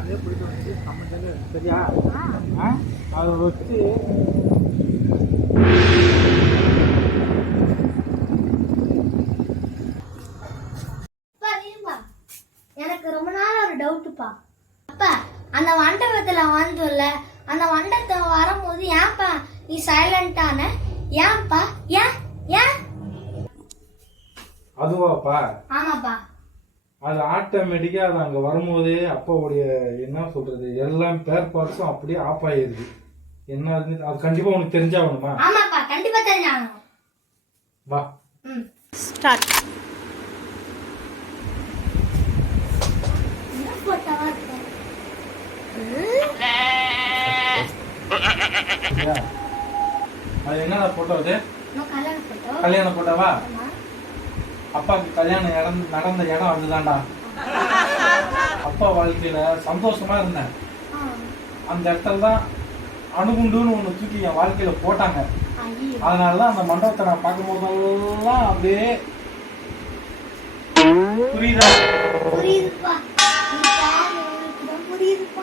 அதே பிடிக்க வந்து சம்மந்தமே சரியா அதை வச்சு எனக்கு ரொம்ப நாள் ஒரு டவுட்டுப்பா. அப்பா அந்த மண்டபத்துல வந்துல அந்த மண்டபத்தை வரும்போது ஏன்ப்பா நீ சைலண்டான? ஏன்ப்பா? ஏன் ஏன்? அதுவாப்பா? ஆமாப்பா. அது ஆட்டோமேட்டிக்கா அது அங்க வரும்போதே அப்பாவுடைய என்ன சொல்றது எல்லாம் பேர் பார்ட்ஸும் அப்படியே ஆஃப் ஆயிருது. என்ன அது கண்டிப்பா உனக்கு தெரிஞ்சாகணுமா? ஆமாப்பா, கண்டிப்பா தெரிஞ்சாகணும். வா ஸ்டார்ட். என்ன போட்டோவா இருக்கு? அது என்னடா போட்டோ? அது கல்யாண போட்டோ. கல்யாண போட்டோவா? அப்பாவுக்கு கல்யாணம் நடந்த இடம் அதுதான்டா. அப்பா வாழ்க்கையில சந்தோஷமா இருந்தேன். அந்த இடத்துல தான் அணுகுண்டுன்னு ஒண்ணு தூக்கி என் வாழ்க்கையில போட்டாங்க. அதனாலதான் அந்த மண்டபத்தை நான் பார்க்கும் போதெல்லாம் அப்படியே புரியுதா? புரியுதுப்பா. புரியுதுப்பா.